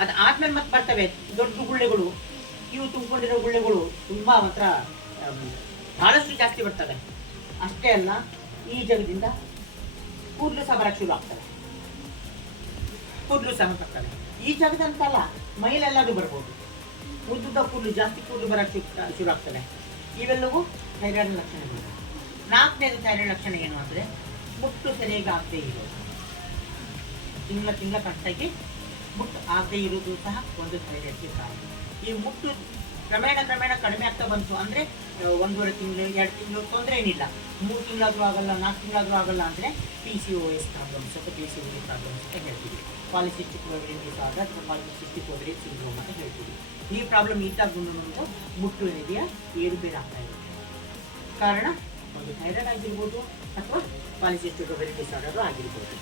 ಅದು ಆದ್ಮೇಲೆ ಮತ್ತೆ ಬರ್ತವೆ ದೊಡ್ಡ ಗುಳ್ಳೆಗಳು. ಇವು ತುಂಬಿಕೊಂಡಿರೋ ಗುಳ್ಳೆಗಳು ತುಂಬಾ ಮಾತ್ರ ಬಹಳಷ್ಟು ಜಾಸ್ತಿ ಬರ್ತವೆ. ಅಷ್ಟೇ ಅಲ್ಲ, ಈ ಜಾಗದಿಂದ ಕೂದಲು ಸಹ ಬರಕ್ಕೆ ಶುರು ಆಗ್ತವೆ. ಕೂದಲು ಸಹ ಬರ್ತವೆ. ಈ ಜಾಗದಂತಲ್ಲ, ಮೈಲೆಲ್ಲರೂ ಬರ್ಬೋದು. ಉದ್ದುದ್ದ ಕೂದಲು, ಜಾಸ್ತಿ ಕೂದಲು ಬರಕ್ಕೆ ಶುರು ಆಗ್ತವೆ. ಇವೆಲ್ಲವೂ ಥೈರಾಯ್ಡ್ ಲಕ್ಷಣಗಳು. 4ನೇದು ಥೈರಾಯ್ಡ್ ಲಕ್ಷಣ ಏನು ಅಂದರೆ ಮುಟ್ಟು ಸರಿಯಾಗಿ ಆಗದೆ ಇರೋದು. ತಿಂಗಳ ಕಟ್ಟಾಗಿ ಮುಟ್ಟು ಆಗದೆ ಇರೋದು ಸಹ ಒಂದು ಥೈರಾಯ್ಡ್ಗೆ ಕಾರಣ. ಈ ಮುಟ್ಟು ಕ್ರಮೇಣ ಕಡಿಮೆ ಆಗ್ತಾ ಬಂತು ಅಂದರೆ 1.5 ತಿಂಗಳು 2 ತಿಂಗಳು ತೊಂದರೆ ಏನಿಲ್ಲ. 3 ತಿಂಗಳಾದರೂ ಆಗಲ್ಲ, 4 ತಿಂಗಳಾದರೂ ಆಗಲ್ಲ ಅಂದರೆ PCOS ಪ್ರಾಬ್ಲಮ್ಸ್ ಅಥವಾ PCOD ಪ್ರಾಬ್ಲಮ್ಸ್ ಅಂತ ಹೇಳ್ತೀವಿ. ಪಾಲಿಸಿಸ್ಟಿಕ್ ಓವರಿಯನ್ ಡಿಸಾರ್ಡರ್ ಅಥವಾ ಪಾಲಿಸಿಸ್ಟಿಕ್ ಓವರಿಯನ್ ಸಿಂಡ್ರೋಮ್ ಅಂತ ಹೇಳ್ತೀವಿ. ಈ ಪ್ರಾಬ್ಲಮ್ ಇದ್ದಾಗೂ ಮುಟ್ಟು ಏನಿದೆಯಾ ಏರುಪೇರು ಆಗ್ತಾ ಇದೆ. ಕಾರಣ ಒಂದು ಥೈರಾಯ್ಡ್ ಆಗಿರ್ಬೋದು ಅಥವಾ ಪಾಲಿಸಿಸ್ಟಿಕ್ ಓವರಿಯನ್ ಡಿಸಾರ್ಡರ್ ಆಗಿರ್ಬೋದು.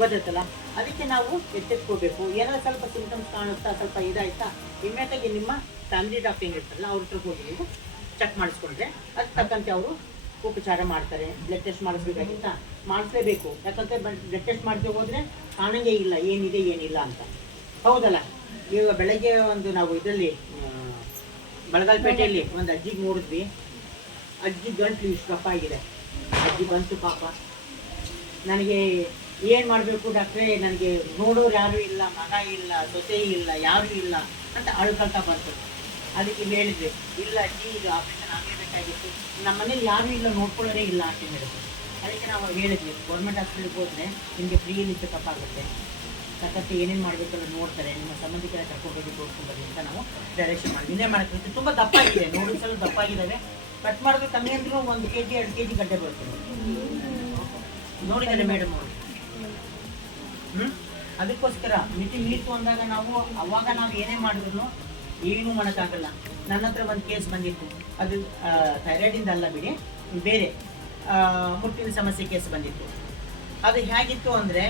ಗೊತ್ತಾಯ್ತಲ್ಲ? ಅದಕ್ಕೆ ನಾವು ಎಚ್ಚೆತ್ಕೋಬೇಕು. ಏನಾದ್ರು ಸ್ವಲ್ಪ ಸಿಂಟಮ್ಸ್ ಕಾಣುತ್ತಾ, ಸ್ವಲ್ಪ ಇದಾಯ್ತಾ, ಇಮ್ಮಿಡಿಯೇಟಾಗಿ ನಿಮ್ಮ ಫ್ಯಾಮಿಲಿ ಡಾಕ್ಟರ್ ಏನಿರ್ತಾರಲ್ಲ ಅವ್ರ ಹತ್ರ ಹೋಗಿ ನೀವು ಚೆಕ್ ಮಾಡಿಸ್ಕೊಂಡ್ರೆ ಅದಕ್ಕೆ ತಕ್ಕಂತೆ ಅವರು ಉಪಚಾರ ಮಾಡ್ತಾರೆ. ಬ್ಲಡ್ ಟೆಸ್ಟ್ ಮಾಡಿಸ್ಬೇಕಾಗಿತ್ತ ಮಾಡಿಸ್ಲೇಬೇಕು. ಯಾಕಂದರೆ ಬ್ಲಡ್ ಟೆಸ್ಟ್ ಮಾಡದೆ ಹೋದರೆ ಕಾಣಂಗೆ ಇಲ್ಲ ಏನಿದೆ ಏನಿಲ್ಲ ಅಂತ. ಹೌದಲ್ಲ? ಈಗ ಬೆಳಗ್ಗೆ ಒಂದು ನಾವು ಇದರಲ್ಲಿ ಬಳಗಾಲಪೇಟೆಯಲ್ಲಿ ಒಂದು ಅಜ್ಜಿಗೆ ನೋಡಿದ್ವಿ. ಅಜ್ಜಿ ಗಂಟ್ಲು ಇಷ್ಟು ದಪ್ಪ ಆಗಿದೆ. ಅಜ್ಜಿ ಬಂತು ಪಾಪ. ನನಗೆ ಏನು ಮಾಡಬೇಕು ಡಾಕ್ಟ್ರೇ, ನನಗೆ ನೋಡೋರು ಯಾರೂ ಇಲ್ಲ, ಮಗ ಇಲ್ಲ, ಸೊಸೆ ಇಲ್ಲ, ಯಾರೂ ಇಲ್ಲ ಅಂತ ಅಳ್ಕೊಳ್ತಾ ಬಂತು. ಅದಕ್ಕೆ ಹೇಳಿದ್ವಿ, ಇಲ್ಲ ಅಜ್ಜಿ ಇದು ಆಪರೇಷನ್ ಆಗಲೇಬೇಕಾಗಿತ್ತು, ನಮ್ಮ ಮನೇಲಿ ಯಾರೂ ಇಲ್ಲ, ನೋಡ್ಕೊಳ್ಳೋರೇ ಇಲ್ಲ ಅಂತ ಹೇಳಿದ್ರು. ಅದಕ್ಕೆ ನಾವು ಹೇಳಿದ್ವಿ, ಗೌರ್ಮೆಂಟ್ ಹಾಸ್ಪಿಟಲ್ಗೆ ಹೋದರೆ ನಿಮಗೆ ಫ್ರೀಯಲ್ಲಿ ಚೆಕಪ್ ಆಗುತ್ತೆ, ತಕ್ಕಂತೆ ಏನೇನು ಮಾಡಬೇಕಲ್ಲ ನೋಡ್ತಾರೆ, ನಿಮ್ಮ ಸಂಬಂಧಿಕರ ಕರ್ಕೊಂಡೋಗಿ ತೋರಿಸ್ಕೊಂಡ್ಬರ್ರಿ ಅಂತ ನಾವು ಡೈರೆಕ್ಷನ್ ಮಾಡಿ ಇನ್ನೇ ಮಾಡೋಕ್ಕೆ. ತುಂಬ ದಪ್ಪ ಆಗಿದೆ, ನೋಡೋ ಸಲ ದಪ್ಪ ಆಗಿದ್ದಾವೆ. ಕಟ್ ಮಾಡಿದ್ರೆ ಕಮ್ಮಿ ಅಂದರೂ 1 kg 2 kg ಗಡ್ಡೆ ಬರ್ತದೆ. ನೋಡಿದ್ದಾರೆ ಮೇಡಮ್ ಅವರು. ಅದಕ್ಕೋಸ್ಕರ ಮಿತಿ ಮೀರ್ತು ಅಂದಾಗ ಅವಾಗ ನಾವು ಏನೇ ಮಾಡಿದ್ರು ಏನೂ ಮಾಡೋಕ್ಕಾಗಲ್ಲ. ನನ್ನ ಹತ್ರ ಒಂದು ಕೇಸ್ ಬಂದಿತ್ತು. ಅದು ಥೈರಾಯ್ಡಿಂದ ಅಲ್ಲ ಬಿಡಿ, ಬೇರೆ ಮುಟ್ಟಿನ ಸಮಸ್ಯೆ ಕೇಸ್ ಬಂದಿತ್ತು. ಅದು ಹೇಗಿತ್ತು ಅಂದರೆ,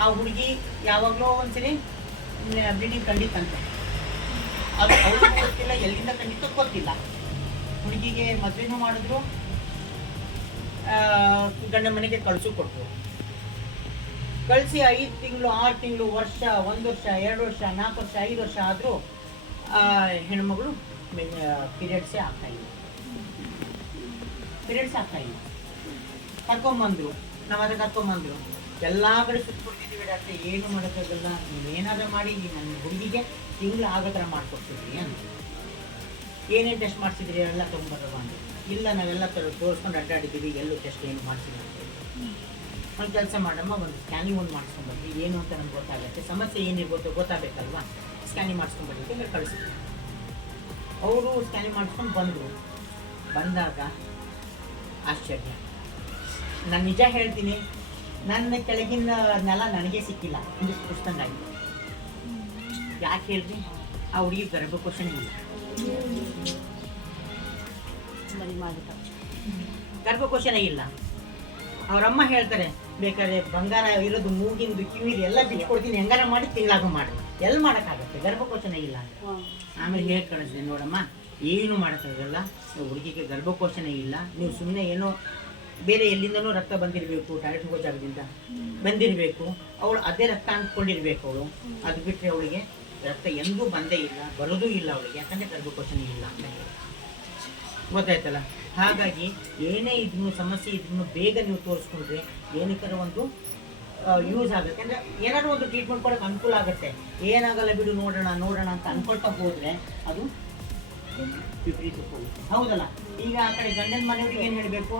ಆ ಹುಡುಗಿ ಯಾವಾಗಲೂ ಒಂದ್ಸರಿ ಬ್ಲೀಡಿಂಗ್ ಕಂಡಿತ್ತಂತೆ. ಅದು ಅವ್ರಿಗೆ ಗೊತ್ತಿಲ್ಲ, ಎಲ್ಲಿಂದ ಕಂಡಿತ್ತು ಗೊತ್ತಿಲ್ಲ. ಹುಡುಗಿಗೆ ಮದುವೆನೂ ಮಾಡಿದ್ರು, ಗಂಡ ಮನೆಗೆ ಕೊಟ್ಟರು. ಕಳಿಸಿ 5 ತಿಂಗಳು 6 ತಿಂಗಳು, ವರ್ಷ, 1 ವರ್ಷ, 2 ವರ್ಷ, 4 ವರ್ಷ, 5 ವರ್ಷ ಆದರೂ ಹೆಣ್ಮಗಳು ಪೀರಿಯಡ್ಸೇ ಆಗ್ತಾಯಿಲ್ಲ. ಕರ್ಕೊಂಬಂದರು, ನಮ್ಮ ಹತ್ರ ಕರ್ಕೊಂಬಂದರು. ಎಲ್ಲ ಕಡೆ ಸುತ್ತಕೊಡ್ತಿದ್ದೀವಿ ಡಾಕ್ಟ್ರೆ, ಏನು ಮಾಡೋಕ್ಕಾಗಲ್ಲ, ನೀವೇನಾದರೂ ಮಾಡಿ ನನ್ನ ಹುಡುಗಿಗೆ ತಿಂಗಳು ಆಗೋ ಥರ ಮಾಡಿಕೊಡ್ತಿದ್ರಿ ಅಂತ. ಏನೇನು ಟೆಸ್ಟ್ ಮಾಡಿಸಿದ್ರಿ ಎಲ್ಲ ತೊಗೊಂಬರುವ ಅಂದರು. ಇಲ್ಲ, ನಾವೆಲ್ಲ ತೋರಿಸ್ಕೊಂಡು ಅಡ್ಡಾಡಿದ್ದೀವಿ, ಎಲ್ಲೂ ಟೆಸ್ಟ್ ಏನು ಮಾಡಿಸಿಲ್ಲ ಅಂತ ಹೇಳಿ. ಒಂದು ಕೆಲಸ ಮಾಡಮ್ಮ, ಒಂದು ಸ್ಕ್ಯಾನಿಂಗ್ ಒಂದು ಮಾಡಿಸ್ಕೊಂಡ್ಬರ್ರಿ, ಏನು ಅಂತ ನಮ್ಗೆ ಗೊತ್ತಾಗುತ್ತೆ, ಸಮಸ್ಯೆ ಏನಿರ್ಬೋದು ಗೊತ್ತಾಗಬೇಕಲ್ವಾ, ಸ್ಕ್ಯಾನಿಂಗ್ ಮಾಡಿಸ್ಕೊಂಡ್ಬರ್ಲಿಕ್ಕೆ ಹೇಳಿ ಕಳಿಸಿದ್ರು. ಅವರು ಸ್ಕ್ಯಾನಿಂಗ್ ಮಾಡಿಸ್ಕೊಂಡು ಬಂದಾಗ ಆಶ್ಚರ್ಯ. ನಾನು ನಿಜ ಹೇಳ್ತೀನಿ, ನನ್ನ ಕೆಳಗಿನ ನೆಲ ನನಗೆ ಸಿಕ್ಕಿಲ್ಲ, ಇಂದಿಷ್ಟು ಪುಸ್ತಂಗಾಗಿದೆ. ಯಾಕೆ ಹೇಳ್ರಿ? ಆ ಹುಡುಗಿ ಗರ್ಭಕೋಶನೇ ಇಲ್ಲ. ಗರ್ಭಕೋಶನೇ ಇಲ್ಲ. ಅವರಮ್ಮ ಹೇಳ್ತಾರೆ, ಬೇಕಾದ್ರೆ ಬಂಗಾರ ಇರೋದು, ಮೂಗಿಂದು, ಕಿವಿದು ಎಲ್ಲ ಬಿಚ್ಕೊಡ್ತೀನಿ, ಹೆಂಗಾರ ಮಾಡಿ ತಿಂಗಳಾಗ ಮಾಡಿ. ಎಲ್ಲಿ ಮಾಡೋಕ್ಕಾಗತ್ತೆ? ಗರ್ಭಕೋಶನೇ ಇಲ್ಲ. ಆಮೇಲೆ ಹೇಳಿ ಕಳಿಸಿದೆ, ನೋಡಮ್ಮ ಏನು ಮಾಡೋಕ್ಕಾಗಲ್ಲ, ಹುಡುಗಿಗೆ ಗರ್ಭಕೋಶನೇ ಇಲ್ಲ, ನೀವು ಸುಮ್ಮನೆ ಏನೋ ಬೇರೆ ಎಲ್ಲಿಂದನೂ ರಕ್ತ ಬಂದಿರಬೇಕು, ಟಾಯ್ಲೆಟ್ ಹೋಗೋ ಜಾಗದಿಂದ ಬಂದಿರಬೇಕು, ಅವಳು ಅದೇ ರಕ್ತ ಅಂದ್ಕೊಂಡಿರ್ಬೇಕು ಅವಳು. ಅದು ಬಿಟ್ಟರೆ ಅವಳಿಗೆ ರಕ್ತ ಎಂದೂ ಬಂದೇ ಇಲ್ಲ, ಬರೋದೂ ಇಲ್ಲ ಅವಳಿಗೆ, ಯಾಕಂದರೆ ಗರ್ಭಕೋಶನೇ ಇಲ್ಲ ಅಂತ ಹೇಳಿ. ಗೊತ್ತಾಯ್ತಲ್ಲ? ಹಾಗಾಗಿ ಏನೇ ಇದ್ರೂ, ಸಮಸ್ಯೆ ಇದ್ರೂ ಬೇಗ ನೀವು ತೋರಿಸ್ಕೊಂಡ್ರೆ ಏನಕ್ಕಾರ ಒಂದು ಯೂಸ್ ಆಗುತ್ತೆ. ಅಂದರೆ ಏನಾದರೂ ಒಂದು ಟ್ರೀಟ್ಮೆಂಟ್ ಕೊಡೋಕೆ ಅನುಕೂಲ ಆಗುತ್ತೆ. ಏನಾಗಲ್ಲ ಬಿಡು, ನೋಡೋಣ ಅಂತ ಅಂದ್ಕೊಳ್ತಾ ಹೋದರೆ ಅದು ವಿಪರೀತ ಹೋಗುತ್ತೆ. ಹೌದಲ್ಲ? ಈಗ ಆ ಕಡೆ ಗಂಡನ ಮನೆಯವ್ರಿಗೆ ಏನು ಹೇಳಬೇಕು?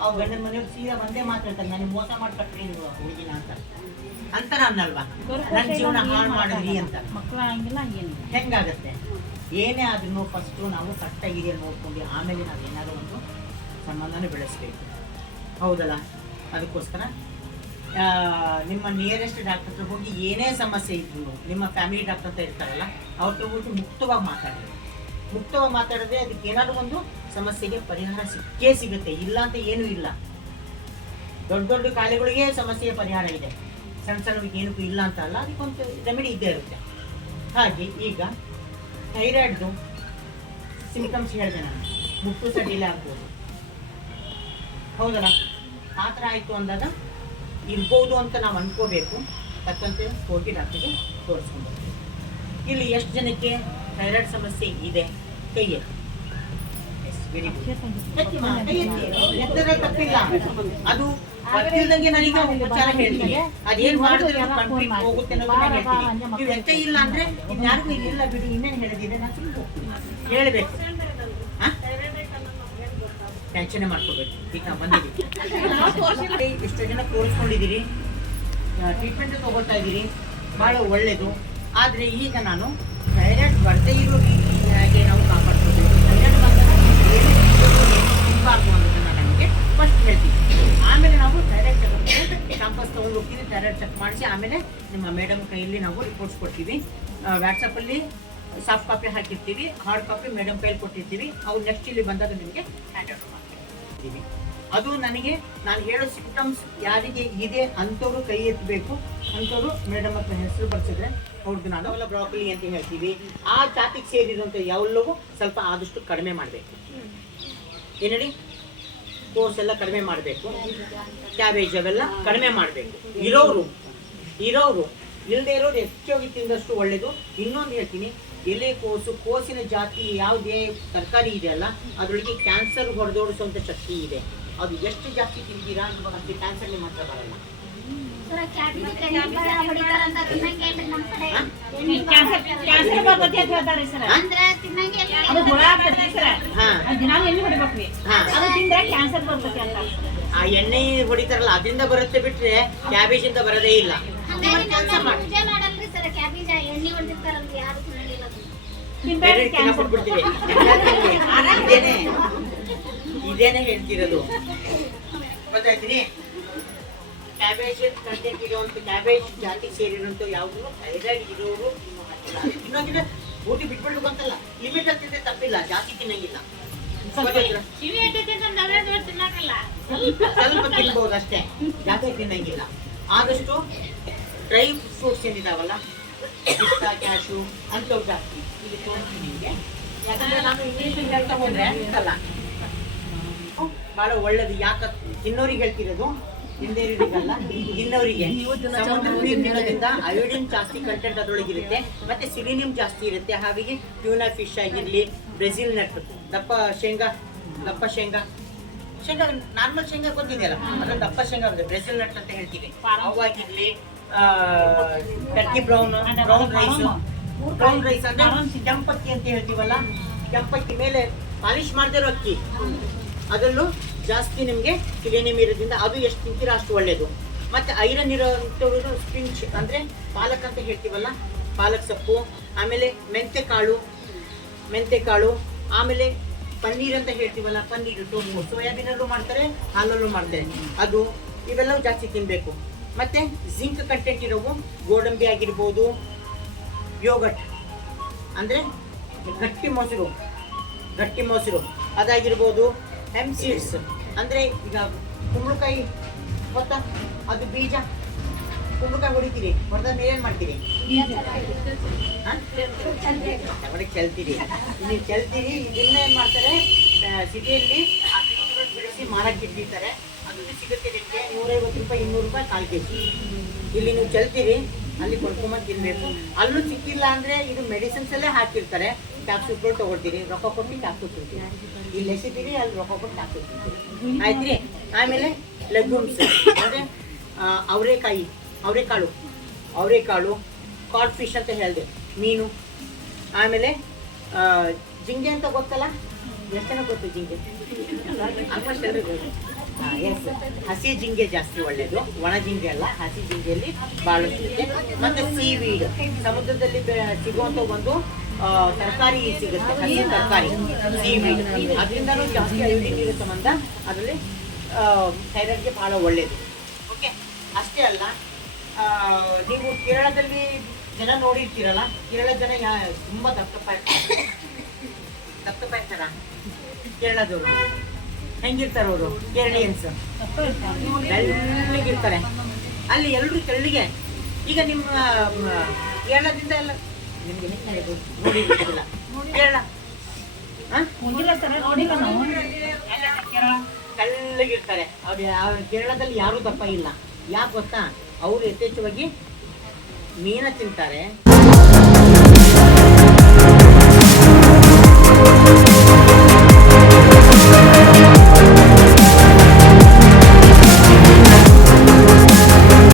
ಆ ಗಂಡನ ಮನೆಯವ್ರು ಸೀದಾ ಒಂದೇ ಮಾತಾಡ್ತಾರೆ, ನನಗೆ ಮೋಸ ಮಾಡಿ ಕಟ್ಟಿ ಹುಡುಗಿನ ಅಂತಾರ ಅನ್ನಲ್ವಾ? ನನ್ನ ಜೀವನ ಹಾಳು ಮಾಡಿದ್ರಿ ಅಂತ. ಮಕ್ಕಳು ಹಂಗಿಲ್ಲ, ಏನು ಹೆಂಗಾಗತ್ತೆ? ಏನೇ ಆದ್ರೂ ಫಸ್ಟು ನಾವು ಕರೆಕ್ಟಾಗಿ ನೋಡ್ಕೊಂಡು ಆಮೇಲೆ ನಾವು ಏನಾದರೂ ಒಂದು ಸಂಬಂಧನ ಬೆಳೆಸಬೇಕು. ಹೌದಲ್ಲ? ಅದಕ್ಕೋಸ್ಕರ ನಿಮ್ಮ ನಿಯರೆಸ್ಟ್ ಡಾಕ್ಟರ್ ಹತ್ರ ಹೋಗಿ ಏನೇ ಸಮಸ್ಯೆ ಇದ್ರು, ನಿಮ್ಮ ಫ್ಯಾಮಿಲಿ ಡಾಕ್ಟರ್ ಹತ್ರ ಇರ್ತಾರಲ್ಲ ಅವ್ರ ಹತ್ರ ಹೋಗಿ ಮುಕ್ತವಾಗಿ ಮಾತಾಡಿದ್ರೆ ಅದಕ್ಕೆ ಏನಾದರೂ ಒಂದು ಸಮಸ್ಯೆಗೆ ಪರಿಹಾರ ಸಿಕ್ಕೇ ಸಿಗುತ್ತೆ. ಇಲ್ಲ ಅಂತ ಏನೂ ಇಲ್ಲ. ದೊಡ್ಡ ಕಾಯಿಲೆಗಳಿಗೆ ಸಮಸ್ಯೆಯ ಪರಿಹಾರ ಇದೆ, ಸಣ್ಣವಿಗೆ ಏನಕ್ಕೂ ಇಲ್ಲ ಅಂತ ಅಲ್ಲ, ಅದಕ್ಕೊಂದು ರೆಮಿಡಿ ಇದ್ದೇ ಇರುತ್ತೆ. ಹಾಗೆ ಈಗ ಥೈರಾಯ್ಡ್ದು ಸಿಂಪ್ಟಮ್ಸ್ ಹೇಳಿದೆ ನಾನು, ಮುಟ್ಟು ಸಹ ಡಿಲೇ ಆಗ್ಬೋದು. ಹೌದಲ್ಲ? ಆ ಥರ ಆಯಿತು ಅಂದಾಗ ಇರ್ಬೋದು ಅಂತ ನಾವು ಅಂದ್ಕೋಬೇಕು. ತಕ್ಕಂತೆ ಹೋಗಿ ಡಾಕ್ಟರ್ಗೆ ತೋರಿಸ್ಕೊಂಡು ಇಲ್ಲಿ ಎಷ್ಟು ಜನಕ್ಕೆ ಥೈರಾಯ್ಡ್ ಸಮಸ್ಯೆ ಇದೆ? ಕೈ ಎತ್ತಿ. ಎತ್ತರೆ ತಪ್ಪಿಲ್ಲ, ಅದು ಗೊತ್ತಿಲ್ದಂಗೆ ನನಗೆ ಉಪಚಾರ ಹೇಳ್ತೀನಿ. ಅದೇನ್ ಮಾಡಿದ್ರೆ ಕಂಪ್ಲೀಟ್ ಹೋಗುತ್ತೆ ಅನ್ನೋದನ್ನ ಹೇಳ್ತೀನಿ. ನೀವು ಎತ್ತ ಇಲ್ಲ ಅಂದ್ರೆ ಯಾರಿಗೂ ಇಲ್ಲ ಬಿಡಿ, ಇನ್ನೇನು ಹೇಳಿದ್ರೆ ನಾನು ಹೇಳ್ಬೇಕು. ಟೆನ್ಷನ್ ಮಾಡ್ಕೋಬೇಕು. ಈಗ ನಾವು ಬಂದಿದ್ದೀವಿ, ಎಷ್ಟೋ ಜನ ತೋರಿಸ್ಕೊಂಡಿದ್ದೀರಿ, ಟ್ರೀಟ್ಮೆಂಟ್ ತಗೋತಾ ಇದ್ದೀರಿ, ಭಾಳ ಒಳ್ಳೇದು. ಆದರೆ ಈಗ ನಾನು ಥೈರಾಯ್ಡ್ ಬರದೇ ಇರೋ ರೀತಿಯಾಗಿ ನಾವು ಕಾಪಾಡ್ಕೋಬೇಕು. ಥೈರಾಯ್ಡ್ ಬಂದಾಗ ಏನು ತಿನ್ನಬಾರ್ದು ಅನ್ನೋದನ್ನು ನನಗೆ ಫಸ್ಟ್ ಹೇಳ್ತೀನಿ. ಆಮೇಲೆ ನಾವು ಥೈರಾಯ್ಡ್ ಕ್ಯಾಂಪಸ್ ತೊಗೊಂಡು ಹೋಗ್ತೀವಿ, ಥೈರಾಯ್ಡ್ ಚೆಕ್ ಮಾಡಿಸಿ ಆಮೇಲೆ ನಿಮ್ಮ ಮೇಡಮ್ ಕೈಯಲ್ಲಿ ನಾವು ರಿಪೋರ್ಟ್ಸ್ ಕೊಡ್ತೀವಿ. ವಾಟ್ಸಪ್ಪಲ್ಲಿ ಸಾಫ್ಟ್ ಕಾಪಿ ಹಾಕಿರ್ತೀವಿ, ಹಾರ್ಡ್ ಕಾಪಿ ಮೇಡಮ್ ಕೈಯಲ್ಲಿ ಕೊಟ್ಟಿರ್ತೀವಿ. ಅವ್ರು ನೆಕ್ಸ್ಟ್ ಇಲ್ಲಿ ಬಂದಾಗ ನಿಮಗೆ ಹ್ಯಾಂಡ್ ಓವರ್ ಮಾಡ್ತೀವಿ. ಅದು ನನಗೆ ನಾನು ಹೇಳೋ ಸಿಂಪ್ಟಮ್ಸ್ ಯಾರಿಗೆ ಇದೆ ಅಂಥವ್ರು ಕೈ ಎತ್ತಬೇಕು, ಅಂಥವ್ರು ಮೇಡಮ್ ಹತ್ರ ಹೆಸರು ಬರ್ಸಿದ್ರೆ ಅವ್ರದ್ದು ನಾನು ಅವೆಲ್ಲ ಬ್ರಾಕೊಲಿ ಅಂತ ಹೇಳ್ತೀವಿ. ಆ ಜಾತಿಗೆ ಸೇರಿರುವಂಥ ಎಲ್ಲವೂ ಸ್ವಲ್ಪ ಆದಷ್ಟು ಕಡಿಮೆ ಮಾಡಬೇಕು. ಏನು ಹೇಳಿ, ಕೋರ್ಸ್ ಎಲ್ಲ ಕಡಿಮೆ ಮಾಡಬೇಕು, ಕ್ಯಾಬೇಜ್ ಅವೆಲ್ಲ ಕಡಿಮೆ ಮಾಡಬೇಕು. ಇರೋರು ಇಲ್ಲದೆ ಇರೋರು ಹೆಚ್ಚಾಗಿ ತಿಂದಷ್ಟು ಒಳ್ಳೆಯದು. ಇನ್ನೊಂದು ಹೇಳ್ತೀನಿ, ಕೋಸಿನ ಜಾತಿ ಯಾವುದೇ ತರಕಾರಿ ಇದೆಯಲ್ಲ ಅದರೊಳಗೆ ಕ್ಯಾನ್ಸರ್ ಹೊಡೆದೋಡಿಸುವಂಥ ಶಕ್ತಿ ಇದೆ. ಅದು ಎಷ್ಟು ಜಾಸ್ತಿ ತಿಂತೀರಾ ಅಷ್ಟು ಕ್ಯಾನ್ಸರ್ ನಿಮ್ಮ ಹತ್ರ ಬರಲ್ಲ. ಆ ಎಣ್ಣೆ ಹೊಡಿತಾರಲ್ಲ ಅದರಿಂದ ಬರುತ್ತೆ ಬಿಟ್ರೆ ಕ್ಯಾಬೇಜ್ ಇಂದ ಬರೋದೇ ಇಲ್ಲ. ಇದೇನೆ ಹೇಳ್ತಿರೋದು ಗೊತ್ತಾಯ್ತೀನಿ. ಕ್ಯಾಬೇಜ್ ಕಂಟೆಂಟ್ ಇರುವಂತ ಕ್ಯಾಬೇಜ್ ಜಾತಿ ಸೇರಿರುವಂತ ಯಾವುದು ಥೈರಾಯ್ಡ್ ಇರೋರು ಇನ್ನೊಂದಿನ ಊಟಿ ಬಿಟ್ಬಿಡ್ಬೇಕು ಅಂತಲ್ಲ, ಲಿಮಿಟ್ ಆಗ್ತಿದ್ರೆ ತಪ್ಪಿಲ್ಲ, ಜಾಸ್ತಿ ತಿನ್ನಂಗಿಲ್ಲ, ಸ್ವಲ್ಪ ತಿನ್ಬಹುದು ಅಷ್ಟೇ, ಜಾಸ್ತಿ ತಿನ್ನಂಗಿಲ್ಲ. ಆದಷ್ಟು ಡ್ರೈ ಫ್ರೂಟ್ಸ್ ಏನಿದಾವಲ್ಲ, ಪಿಸ್ತಾ, ಕ್ಯಾಶು ಅಂಥವು ಜಾಸ್ತಿ ಇಲ್ಲಿ ತೋರಿಸ್ತೀನಿ ನಿಮಗೆ. ಯಾಕಂದ್ರೆ ನಾನು ಇಂಗ್ಲೀಷ್ ಹೇಳ್ತಾ ಹೋದ್ರೆ ಅಂತಲ್ಲ, ಬಹಳ ಒಳ್ಳೇದು. ಯಾಕೆ ತಿನ್ನೋರಿಗೆ ಹೇಳ್ತಿರೋದು, ತಿಂದೇರಿಗಲ್ಲ, ತಿನ್ನೋರಿಗೆ. ಸಮುದ್ರ ನೀರು ತಿನ್ನೋದ್ರಿಂದ ಅಯೋಡಿನ್ ಜಾಸ್ತಿ ಕಂಟೆಂಟ್ ಅದರೊಳಗೆ ಇರುತ್ತೆ, ಮತ್ತೆ ಸಿಲಿನಿಯಂ ಜಾಸ್ತಿ ಇರುತ್ತೆ. ಹಾಗಾಗಿ ಟ್ಯೂನಾ ಫಿಶ್ ಆಗಿರಲಿ, ಬ್ರೆಜಿಲ್ ನಟ್, ದಪ್ಪ ಶೇಂಗಾ ನಾರ್ಮಲ್ ಶೇಂಗಾ ಗೊತ್ತಿದೆಯಲ್ಲ, ಅದೊಂದು ದಪ್ಪ ಶೇಂಗಾ ಬರುತ್ತೆ, ಬ್ರೆಜಿಲ್ ನಟ್ ಅಂತ ಹೇಳ್ತೀವಿ. ಅವಾಗಿರ್ಲಿ, ಟರ್ಕಿ ಬ್ರೌನ್ ರೈಸ್ ಅಂದ್ರೆ ಕೆಂಪಕ್ಕಿ ಅಂತ ಹೇಳ್ತೀವಲ್ಲ, ಕೆಂಪಕ್ಕಿ ಮೇಲೆ ಪಾಲಿಶ್ ಮಾಡದಿರೋ ಅಕ್ಕಿ, ಅದರಲ್ಲೂ ಜಾಸ್ತಿ ನಿಮಗೆ ಸಿಲಿನಿಯಂ ಇರೋದ್ರಿಂದ ಅದು ಎಷ್ಟು ತಿಂತೀರಾ ಅಷ್ಟು ಒಳ್ಳೆಯದು. ಮತ್ತು ಐರನ್ ಇರೋಂಥವ್ರು ಸ್ಪಿಂಚ್ ಅಂದರೆ ಪಾಲಕ್ ಅಂತ ಹೇಳ್ತೀವಲ್ಲ, ಪಾಲಕ್ ಸೊಪ್ಪು, ಆಮೇಲೆ ಮೆಂತೆಕಾಳು, ಆಮೇಲೆ ಪನ್ನೀರ್ ಅಂತ ಹೇಳ್ತೀವಲ್ಲ, ಪನ್ನೀರು, ಟೋಫು, ಸೋಯಾಬೀನಲ್ಲೂ ಮಾಡ್ತಾರೆ, ಹಾಲಲ್ಲೂ ಮಾಡ್ತಾರೆ, ಅದು ಇವೆಲ್ಲವೂ ಜಾಸ್ತಿ ತಿನ್ನಬೇಕು. ಮತ್ತು ಜಿಂಕ್ ಕಂಟೆಂಟ್ ಇರೋವು ಗೋಡಂಬಿ ಆಗಿರ್ಬೋದು, ಯೋಗಟ್ ಅಂದರೆ ಗಟ್ಟಿ ಮೊಸರು ಅದಾಗಿರ್ಬೋದು, ಹೆಮ್ ಸೀಡ್ಸ್ ಅಂದರೆ ಈಗ ಕುಂಬಳಕಾಯಿ ಗೊತ್ತಾ, ಅದು ಬೀಜ, ಕುಂಬಳಕಾಯಿ ಹೊಡಿತೀರಿ, ಹೊಡೆದ ಏನು ಮಾಡ್ತೀರಿ, ಚೆಲ್ತೀರಿ. ನೀವು ಚೆಲ್ತೀರಿ, ಇದನ್ನ ಏನು ಮಾಡ್ತಾರೆ ಸಿಟಿಯಲ್ಲಿ ಬೆಳೆಸಿ ಮಾರಕ್ಕೆ ಇಟ್ಟಿರ್ತಾರೆ. ಅದು ಸಿಗುತ್ತೆ ನಿಮಗೆ 150 ರೂಪಾಯಿ 200 ರೂಪಾಯಿ ಕಾಲು ಕೆ ಜಿ. ಇಲ್ಲಿ ನೀವು ಚೆಲ್ತೀರಿ, ಅಲ್ಲಿ ಕೊಂಡ್ಕೊಂಬಂದು ತಿನ್ನಬೇಕು. ಅಲ್ಲೂ ಸಿಕ್ಕಿಲ್ಲ ಅಂದರೆ ಇದು ಮೆಡಿಸಿನ್ಸಲ್ಲೇ ಹಾಕಿರ್ತಾರೆ, ಕ್ಯಾಪ್ಸೂಲ್ಗಳು ತೊಗೊಳ್ತೀರಿ, ರೊಕ್ಕ ಕೊಟ್ಟು ಕ್ಯಾಪ್ಸೂಲ್ ತಿಂತೀರಿ. ಇಲ್ಲಿ ಎಸಿತೀರಿ, ಅಲ್ಲಿ ರೊಕ್ಕ ಕೊಟ್ಟು ಕ್ಯಾಪ್ಸೂಲ್ ತಿಂತೀರಿ, ಆಯ್ತು ರೀ. ಆಮೇಲೆ ಲೆಗ್ಯೂಮ್ಸ್ ಅಂದರೆ ಅವರೆಕಾಳು, ಕಾಡ್ ಫಿಶ್ ಅಂತ ಹೇಳಿದೆ, ಮೀನು. ಆಮೇಲೆ ಜಿಂಗೆ ಅಂತ ಗೊತ್ತಲ್ಲ, ಎಷ್ಟು ಜನ ಗೊತ್ತು ಜಿಂಗೆ? ಆಲ್ಮೋಸ್ಟ್ ಎಲ್ಲರಿಗೂ. ಎಸ್, ಹಸಿ ಜಿಂಗೆ ಜಾಸ್ತಿ ಒಳ್ಳೆಯದು, ಒಣ ಜಿಂಗೆ ಅಲ್ಲ, ಹಸಿ ಜಿಂಗೆಯಲ್ಲಿ ಭಾಳಷ್ಟು ಇದೆ. ಮತ್ತು ಸೀವೀಡ್, ಸಮುದ್ರದಲ್ಲಿ ಸಿಗುವಂಥ ಒಂದು ತರಕಾರಿ ಸಿಗುತ್ತೆ, ಹಸಿ ತರಕಾರಿ ಸೀವೀಡ್, ಅದರಿಂದನೂ ಜಾಸ್ತಿ ಅಯೋಡಿನ್ ಇರೋ ಸಂಬಂಧ ಅದರಲ್ಲಿ ಥೈರಾಯ್ಡ್ಗೆ ಭಾಳ ಒಳ್ಳೆಯದು. ಓಕೆ, ಅಷ್ಟೇ ಅಲ್ಲ, ನೀವು ಕೇರಳದಲ್ಲಿ ಜನ ನೋಡಿರ್ತೀರಲ್ಲ, ಕೇರಳ ಜನ ತುಂಬ ದಪ್ಪ ಇರ್ತಾರ. ಕೇರಳದವರು ಹೆಂಗಿರ್ತಾರೆ, ಅವರು ಕೇರಳಿಯನ್ಸ್ ತೆಳ್ಳಗಿರ್ತಾರೆ. ಅಲ್ಲಿ ಎಲ್ಲರೂ ತೆಳ್ಳಿಗೆ. ಈಗ ನಿಮ್ಮ ಕೇರಳದಿಂದ ಎಲ್ಲ ನಿಮಗೆ ನೋಡಿರ್ತಿಲ್ಲ, ಕೇರಳ ತೆಳ್ಳಗಿರ್ತಾರೆ. ಅವ್ರು ಕೇರಳದಲ್ಲಿ ಯಾರೂ ದಪ್ಪ ಇಲ್ಲ. ಯಾಕೆ ಗೊತ್ತಾ, ಅವರು ಯಥೇಚ್ಛವಾಗಿ ಮೀನ ತಿಂತಾರೆ,